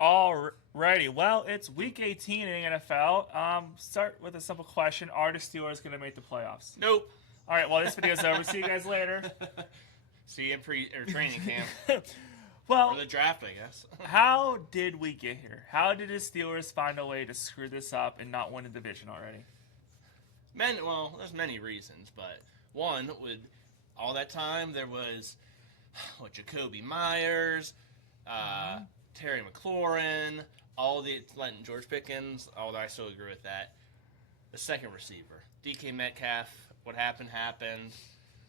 Alrighty, well, it's week 18 in the NFL. Start with a simple question: are the Steelers going to make the playoffs? Nope. All right, well, this video's over. See you guys later. See you in training camp. Well, Or the draft, I guess. how did we get here? How did the Steelers find a way to screw this up and not win the division already? Well, there's many reasons, but one would all that time there was Jacoby Myers, Terry McLaurin, letting George Pickens. Although I still agree with that. The second receiver, DK Metcalf. What happened.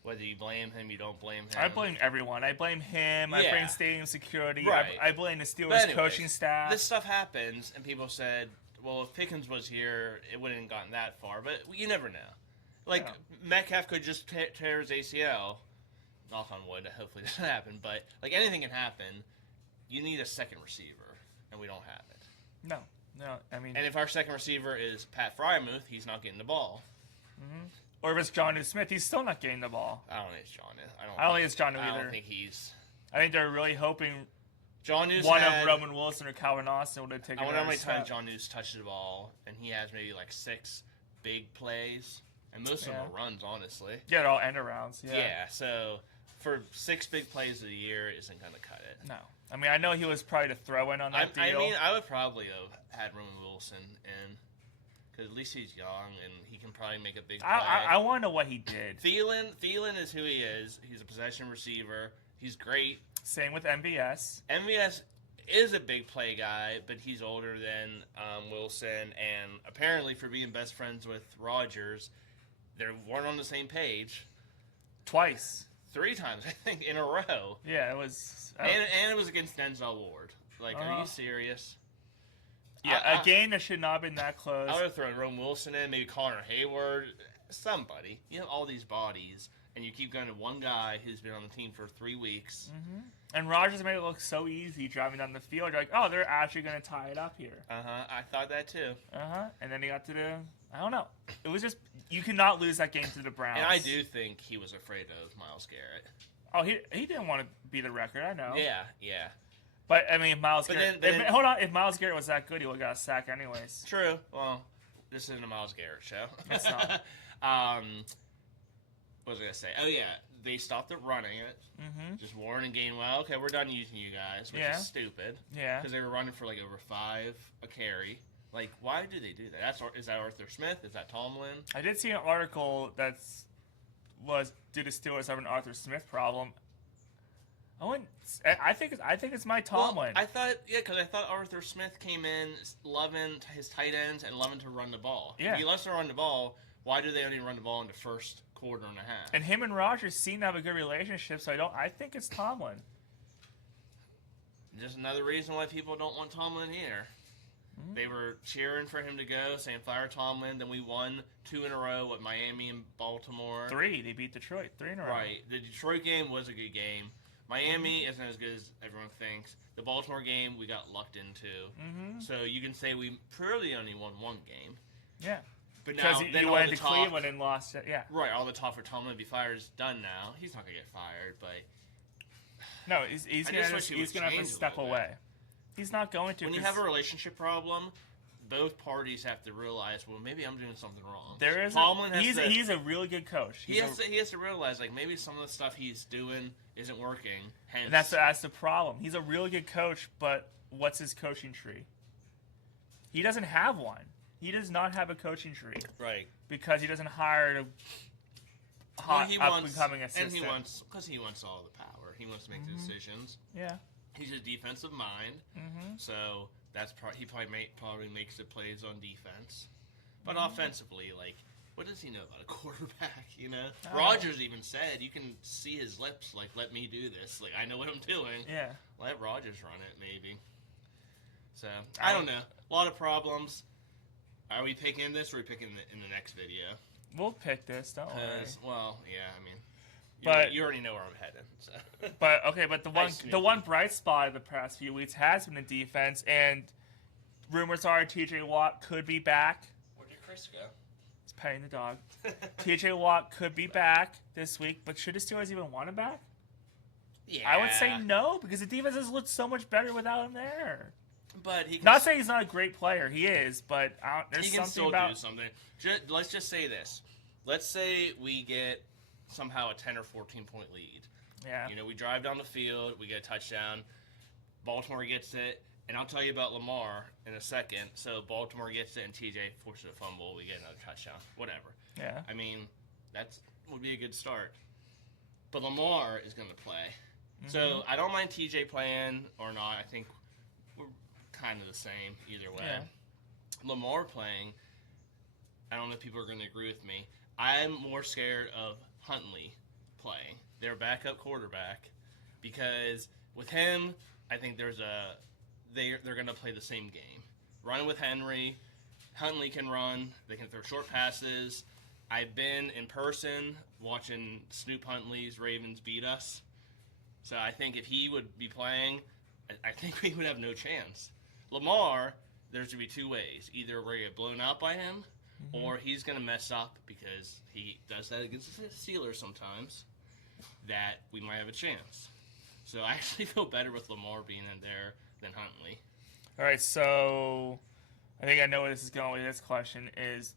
Whether you blame him, you don't blame him. I blame everyone. I blame him. I blame stadium security. Right. I blame the Steelers coaching staff. This stuff happens, and people said, well, if Pickens was here, it wouldn't have gotten that far. But you never know. Metcalf could just tear his ACL. Knock on wood, hopefully it doesn't happen. But, anything can happen. You need a second receiver, and we don't have it. No, I mean... And if our second receiver is Pat Frymouth, he's not getting the ball. Mm-hmm. Or if it's Jonnu Smith, he's still not getting the ball. I don't think it's Jonnu. I don't think it's Jonnu either. I don't think he's... I think they're really hoping Jonnu's one of Roman Wilson or Calvin Austin would have taken. I wonder how many times Jonnu's touched the ball, and he has maybe 6 big plays, and most of them are runs, honestly. Yeah, they're all end arounds. Yeah, so for 6 big plays of the year isn't going to cut it. No. I mean, I know he was probably the throw-in on that deal. I mean, I would probably have had Roman Wilson in, because at least he's young, and he can probably make a big play. I want to know what he did. Thielen is who he is. He's a possession receiver. He's great. Same with MVS. MVS is a big play guy, but he's older than Wilson, and apparently for being best friends with Rodgers, they weren't on the same page. Twice. 3 times, I think, in a row. Yeah, it was... And it was against Denzel Ward. Are you serious? Yeah, a game that should not have been that close. I would have thrown Rome Wilson in, maybe Connor Hayward, somebody. You have all these bodies, and you keep going to one guy who's been on the team for 3 weeks. Mm-hmm. And Rodgers made it look so easy driving down the field. You're like, oh, they're actually going to tie it up here. I thought that too. And then he got to the... I don't know. It was just... You cannot lose that game to the Browns. And I do think he was afraid of Myles Garrett. Oh, he didn't want to be the record, I know. Yeah. But, I mean, Myles Garrett... hold on. If Myles Garrett was that good, he would have got a sack anyways. True. Well, this isn't a Myles Garrett show. It's not. What was I going to say? Oh, yeah. They stopped running it. Mm-hmm. Just Warren and Gainwell. Okay, we're done using you guys, which is stupid. Yeah. Because they were running for, over 5 a carry. Why do they do that? Is that Arthur Smith? Is that Tomlin? I did see an article did the Steelers have an Arthur Smith problem? I think it's Mike Tomlin. Well, because I thought Arthur Smith came in loving his tight ends and loving to run the ball. Yeah. If he loves to run the ball, why do they only run the ball in the first quarter and a half? And him and Rodgers seem to have a good relationship, so I think it's Tomlin. Just another reason why people don't want Tomlin here. Mm-hmm. They were cheering for him to go, saying fire Tomlin. Then we won 2 in a row with Miami and Baltimore. 3. They beat Detroit 3 in a row. Right. The Detroit game was a good game. Miami isn't as good as everyone thinks. The Baltimore game we got lucked into. Mm-hmm. So you can say we purely only won 1 game. Yeah. But now because you went to Cleveland and lost it. Yeah. Right. All the talk for Tomlin to be fired is done now. He's not gonna get fired, but no, he's gonna have to step away. He's not going to. When you have a relationship problem, both parties have to realize, well, maybe I'm doing something wrong. He's a really good coach. He has to realize, maybe some of the stuff he's doing isn't working. Hence, and that's the problem. He's a really good coach, but what's his coaching tree? He doesn't have one. He does not have a coaching tree. Right. Because he doesn't hire a up-and-coming assistant. And because he wants all the power. He wants to make the decisions. Yeah. He's a defensive mind, so he probably makes the plays on defense. But offensively, what does he know about a quarterback? Rodgers even said, you can see his lips, let me do this. I know what I'm doing. Yeah. Let Rodgers run it, maybe. So, I don't know. A lot of problems. Are we picking this, or are we picking in the next video? We'll pick this, don't worry. Well, yeah, I mean... But you already know where I'm headed. So. But the one bright spot of the past few weeks has been the defense, and rumors are T.J. Watt could be back. Where did Chris go? He's petting the dog. T.J. Watt could be back this week, but should the Steelers even want him back? Yeah. I would say no, because the defense has looked so much better without him there. But he can Not saying he's not a great player. He is, but there's he can something still about. do something. Let's just say this. Let's say we get somehow a 10 or 14 point lead. Yeah. You know, we drive down the field, we get a touchdown. Baltimore gets it, and I'll tell you about Lamar in a second. So Baltimore gets it, and TJ forces a fumble. We get another touchdown. Whatever. Yeah. I mean, that would be a good start. But Lamar is going to play. So I don't mind TJ playing or not. I think we're kind of the same either way. Yeah. Lamar playing, I don't know if people are going to agree with me. I'm more scared of Huntley playing, their backup quarterback, because with him, I think they're going to play the same game. Run with Henry. Huntley can run. They can throw short passes. I've been in person watching Snoop Huntley's Ravens beat us. So I think if he would be playing, I think we would have no chance. Lamar, there's going to be two ways. Either we're going to get blown out by him, or he's going to mess up because he does that against the Steelers sometimes, that we might have a chance. So I actually feel better with Lamar being in there than Huntley. All right, so I think I know where this is going with this question is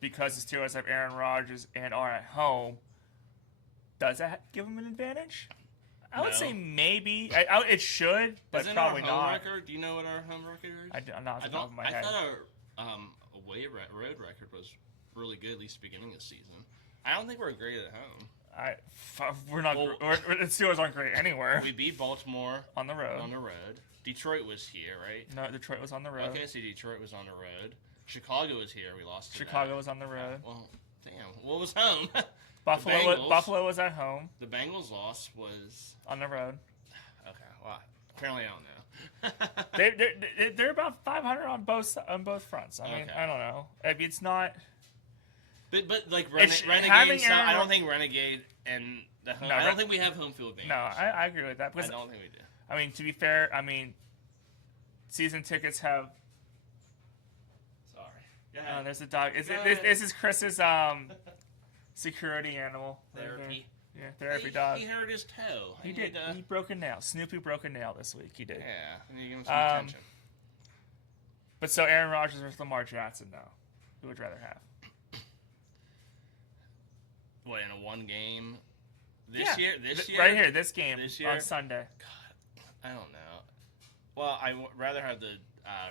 because the Steelers have Aaron Rodgers and are at home, does that give them an advantage? I would say maybe. It should, but probably our home not. record? Do you know what our home record is? I'm not off the top of my I head. thought our away road record was really good, at least at the beginning of the season. I don't think we're great at home. We're not. The Steelers aren't great anywhere. We beat Baltimore on the road. Detroit was here, right? No, Detroit was on the road. Okay, so Detroit was on the road. Chicago was here. We lost to Chicago that. was on the road. Well, damn. What was home? Buffalo was at home. The Bengals loss was on the road. Okay, well, apparently I don't know. they're about 500 on both fronts. I mean, I don't know. I mean, it's not. But like Renegade, I don't think Renegade and the home. I don't think we have home field advantage. No, I agree with that. Because, I don't think we do. I mean, to be fair, season tickets have. Sorry. Go ahead. There's a dog. This is Chris's security animal. Therapy. Yeah, therapy dog. He hurt his toe. He did. He broke a nail. Snoopy broke a nail this week. He did. Yeah, I need to give him some attention. But so Aaron Rodgers versus Lamar Jackson now. Who would you rather have? What, in a one game? This year? Right here, this game this year? On Sunday. God, I don't know. Well, I'd rather have the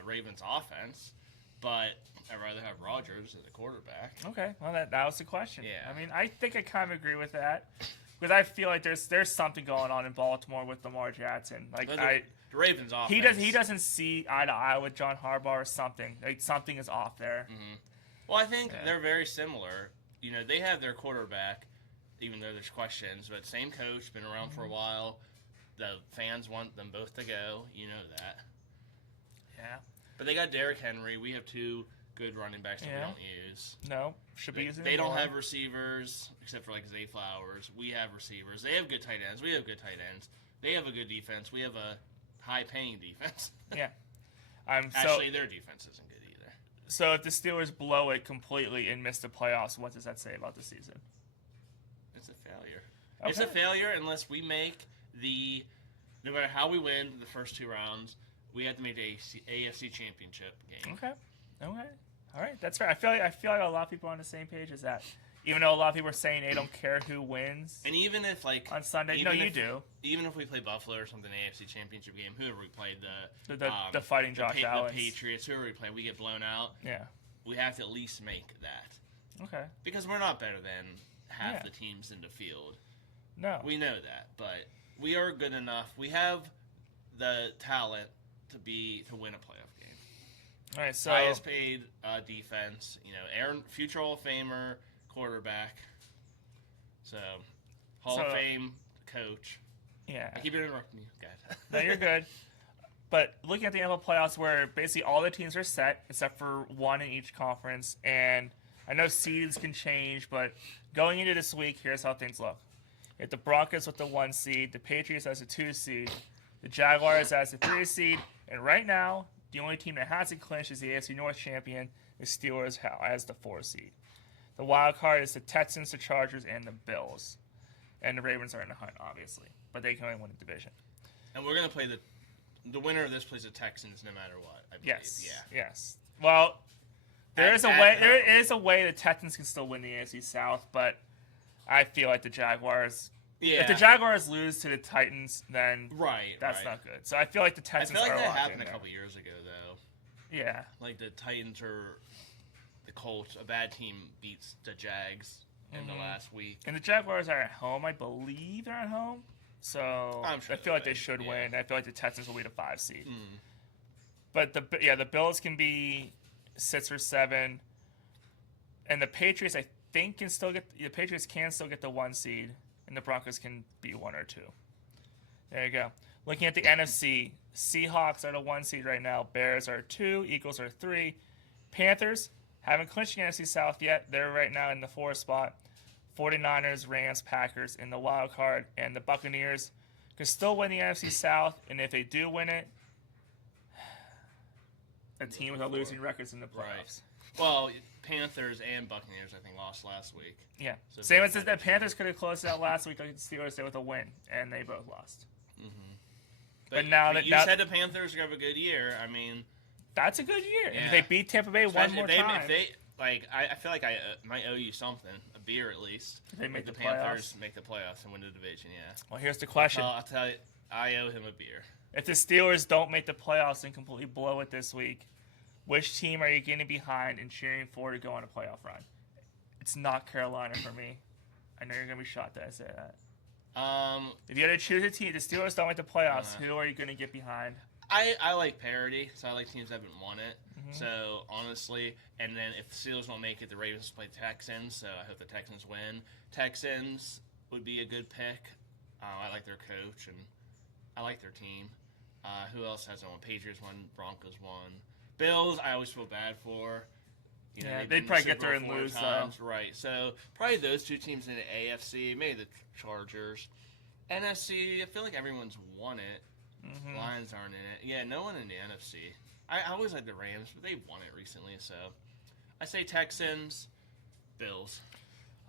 Ravens offense, but I'd rather have Rodgers as a quarterback. Okay, well that was the question. Yeah. I mean, I think I kind of agree with that because I feel like there's something going on in Baltimore with Lamar Jackson. Like the Ravens offense. He doesn't see eye to eye with John Harbaugh or something. Like something is off there. Mm-hmm. Well, I think they're very similar. You know, they have their quarterback, even though there's questions, but same coach, been around for a while. The fans want them both to go. You know that. Yeah. But they got Derrick Henry. We have two good running backs that we don't use. No, should be using. They don't have receivers except for like Zay Flowers. We have receivers. They have good tight ends. We have good tight ends. They have a good defense. We have a high-paying defense. Yeah. Actually, their defense isn't good either. So if the Steelers blow it completely and miss the playoffs, what does that say about the season? It's a failure. Okay. It's a failure unless we make no matter how we win the first two rounds, we have to make the AFC Championship game. Okay. All right. That's fair. I feel like a lot of people are on the same page as that. Even though a lot of people are saying they don't care who wins. And even if on Sunday, you do. Even if we play Buffalo or something, AFC Championship game, whoever we play, the Fighting Josh Allen, the Patriots, whoever we play, we get blown out. Yeah. We have to at least make that. Okay. Because we're not better than half the teams in the field. No. We know that, but we are good enough. We have the talent to win a playoff game. All right, so highest paid defense. You know, Aaron, future Hall of Famer, quarterback. So, Hall of Fame coach. Yeah. I keep interrupting you. God. No, you're good. But looking at the NFL playoffs, where basically all the teams are set except for one in each conference, and I know seeds can change, but going into this week, here's how things look. You have the Broncos with the 1 seed, the Patriots as a 2 seed, the Jaguars as a 3 seed, and right now, the only team that hasn't clinched is the AFC North champion, the Steelers as the 4 seed. The wild card is the Texans, the Chargers, and the Bills. And the Ravens are in the hunt, obviously, but they can only win the division. And we're going to play the winner of this plays the Texans no matter what. I believe. Yes. Yeah. Yes. Well, there is a way. There home. is a way the Texans can still win the AFC South, but I feel like the Jaguars. Yeah. If the Jaguars lose to the Titans, then Right. that's not good. So I feel like the I Texans feel like are that locked happened in a there. couple years ago though. Yeah. Like the Titans or the Colts, a bad team beats the Jags in the last week. And the Jaguars are at home. I believe they're at home. So I'm sure I feel like they win. should Yeah. win. I feel like the Texans will be the 5 seed. Mm. But the Bills can be 6 or 7, and the Patriots the Patriots can still get the 1 seed, and the Broncos can be 1 or 2. There you go. Looking at the NFC, Seahawks are the 1 seed right now. Bears are 2. Eagles are 3. Panthers haven't clinched the NFC South yet. They're right now in the 4 spot. 49ers, Rams, Packers in the wild card, and the Buccaneers can still win the NFC South, and if they do win it, a team with a losing records in the playoffs. Right. Well, Panthers and Buccaneers, I think, lost last week. Yeah. So Same both as the had a Panthers could have closed out last week. The Steelers did with a win, and they both lost. But now you said the Panthers are going to have a good year. I mean, that's a good year. Yeah. And if they beat Tampa Bay one more time, If they I feel like I might owe you something, a beer at least. If they make the the Panthers playoffs. make the playoffs and win the division. Yeah. well, here's the question: I'll tell you, I owe him a beer. if the Steelers don't make the playoffs and completely blow it this week, which team are you getting behind and cheering for to go on a playoff run? It's not Carolina for me. I know you're going to be shocked that I say that. If you had to choose a team, the Steelers don't make the playoffs, who are you going to get behind? I like parity, so I like teams that haven't won it. Mm-hmm. So honestly, and then if the Steelers don't make it, the Ravens play Texans. So I hope the Texans win. Texans would be a good pick. I like their coach and I like their team. Who else has one? Patriots won, Broncos won, Bills. I always feel bad for. You know, Yeah, they've they'd been to probably the get Super there Bowl and 4 lose, though. times. Right. So probably those two teams in the AFC, maybe the Chargers. NFC, I feel like everyone's won it. Mm-hmm. Lions aren't in it. Yeah, no one in the NFC. I always like the Rams, but they won it recently, so I say Texans, Bills.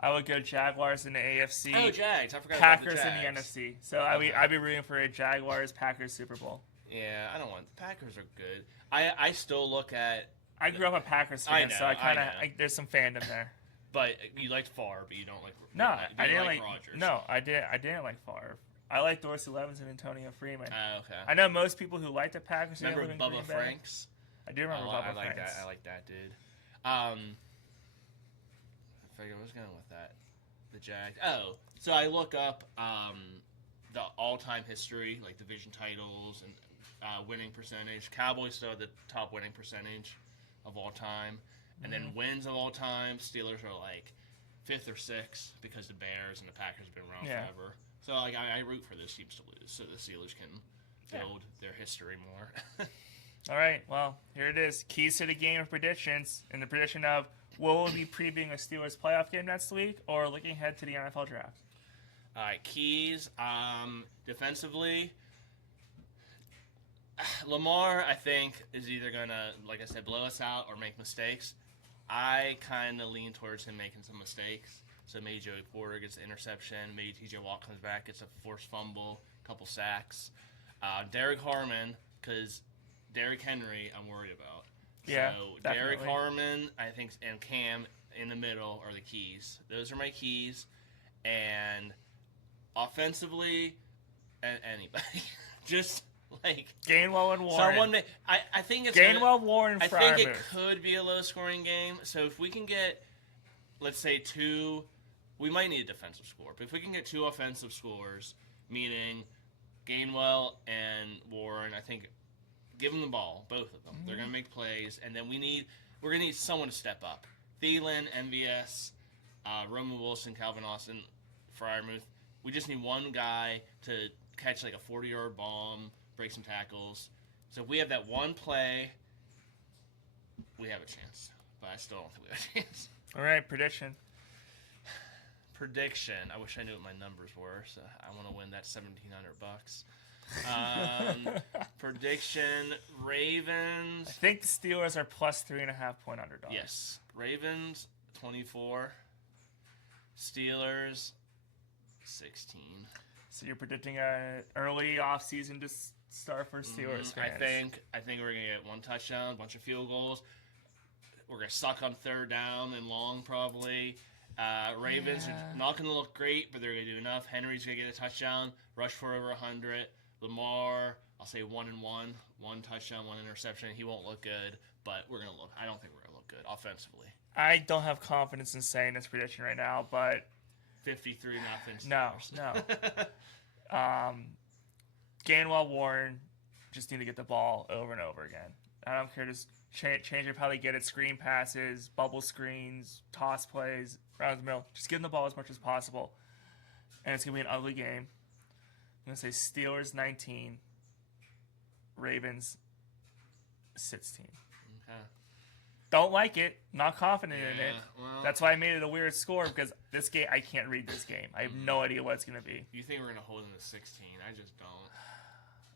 I would go Jaguars in the AFC. Oh, Jags! I forgot Packers about the in Jags. the NFC. So I'd be rooting for a Jaguars Packers Super Bowl. Yeah, I don't want the Packers are good. I still look at. I grew up a Packers fan, I know, so I kind I of know. there's some fandom there. But you liked Favre, but you don't like. No, you I didn't like Rodgers. No, I didn't like Favre. I like Dorsey Levens and Antonio Freeman. Okay. I know most people who like the Packers. Remember didn't live in Bubba Green Bay. Franks? I do remember Bubba I like Franks. that. I like that dude. I forget where I was going with that. The Jags. Oh, so I look up the all-time history, like division titles and winning percentage. Cowboys still have the top winning percentage of all time, and then wins of all time. Steelers are like 5th or 6th because the Bears and the Packers have been around forever. So like I root for those teams to lose, so the Steelers can build their history more. All right, well, here it is. Keys to the game of predictions. In the prediction of will we be previewing a Steelers playoff game next week or looking ahead to the NFL draft? All right, keys. Defensively, Lamar, I think, is either going to, like I said, blow us out or make mistakes. I kind of lean towards him making some mistakes. So maybe Joey Porter gets an interception. Maybe TJ Watt comes back, gets a forced fumble, a couple sacks. Derek Harmon, because Derrick Henry, I'm worried about. Yeah, So definitely. Derek Harmon, I think, and Cam in the middle are the keys. Those are my keys. And offensively, anybody. Just like Gainwell and Warren. someone. I think it's Gainwell, Warren, I think it Freiermuth. could be a low-scoring game. So if we can get, let's say, 2, we might need a defensive score. But if we can get 2 offensive scores, meaning Gainwell and Warren, I think give them the ball, both of them. They're going to make plays, and then we're going to need someone to step up. Thielen, MVS, Roman Wilson, Calvin Austin, Freiermuth. We just need one guy to catch like a 40-yard bomb, break some tackles. So if we have that one play, we have a chance. But I still don't think we have a chance. All right, prediction. Prediction. I wish I knew what my numbers were, so I want to win that $1,700. Prediction: Ravens. I think the Steelers are plus 3.5 point underdogs. Yes, Ravens 24. Steelers 16. So you're predicting a early off-season start for Steelers fans. I think we're gonna get one touchdown, a bunch of field goals. We're gonna suck on third down and long probably. Ravens are not gonna look great, but they're gonna do enough. Henry's gonna get a touchdown, rush for over 100. Lamar, I'll say 1-1, one touchdown, one interception. He won't look good, but we're gonna look. I don't think we're gonna look good offensively. I don't have confidence in saying this prediction right now, but 53-0. no. Gainwell, Warren just need to get the ball over and over again. I don't care. Just change it. Probably get it. Screen passes, bubble screens, toss plays, around the middle. Just give them the ball as much as possible. And it's going to be an ugly game. I'm going to say Steelers 19, Ravens 16. Okay. Don't like it. Not confident in it. Well, That's why I made it a weird score, because this game, I can't read this game. I have no idea what it's going to be. you think we're going to hold him to 16? I just don't.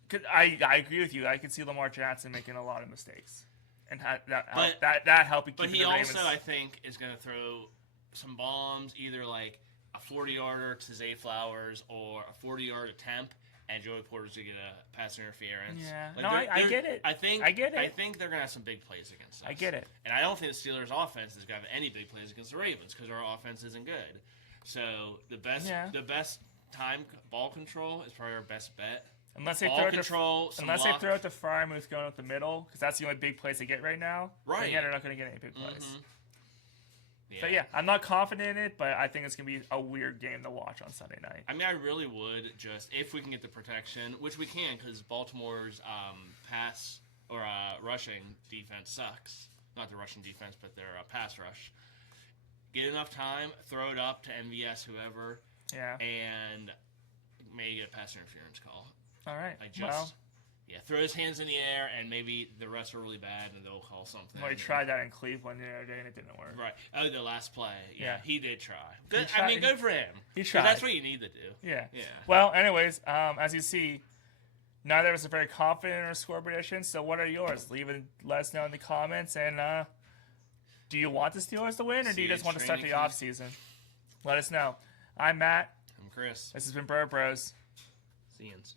'Cause I agree with you. I could see Lamar Jackson making a lot of mistakes. And that helping But keep he the Ravens. also, I think, is going to throw some bombs, either like a 40-yarder to Zay Flowers or a 40-yard attempt, and Joey Porter's going to get a pass interference. Yeah. Like No, I get it. I get it. I think they're going to have some big plays against us. I get it. And I don't think the Steelers' offense is going to have any big plays against the Ravens because our offense isn't good. So the best time ball control is probably our best bet. Unless they Ball throw control, it some to, unless luck. they throw it to Frymouth going up the middle, because that's the only big plays they get right now. Right. Then, yeah, they're not going to get any big plays. Mm-hmm. So yeah, I'm not confident in it, but I think it's going to be a weird game to watch on Sunday night. I mean, I really would just, if we can get the protection, which we can because Baltimore's pass or rushing defense sucks. Not the rushing defense, but their pass rush. Get enough time, throw it up to MVS, whoever, Yeah. and maybe get a pass interference call. All right. Throw his hands in the air, and maybe the refs are really bad, and they'll call something. Well, he tried that in Cleveland the other day, and it didn't work. Right. Oh, the last play. Yeah. He did try. Good. tried. I mean, good for him. He tried. That's what you need to do. Yeah. Yeah. Well, anyways, as you see, neither of us are very confident in our score predictions. So, what are yours? Let us know in the comments. And do you want the Steelers to win, or do you just want to start the off season? Let us know. I'm Matt. I'm Chris. This has been Bro Bros. See yous.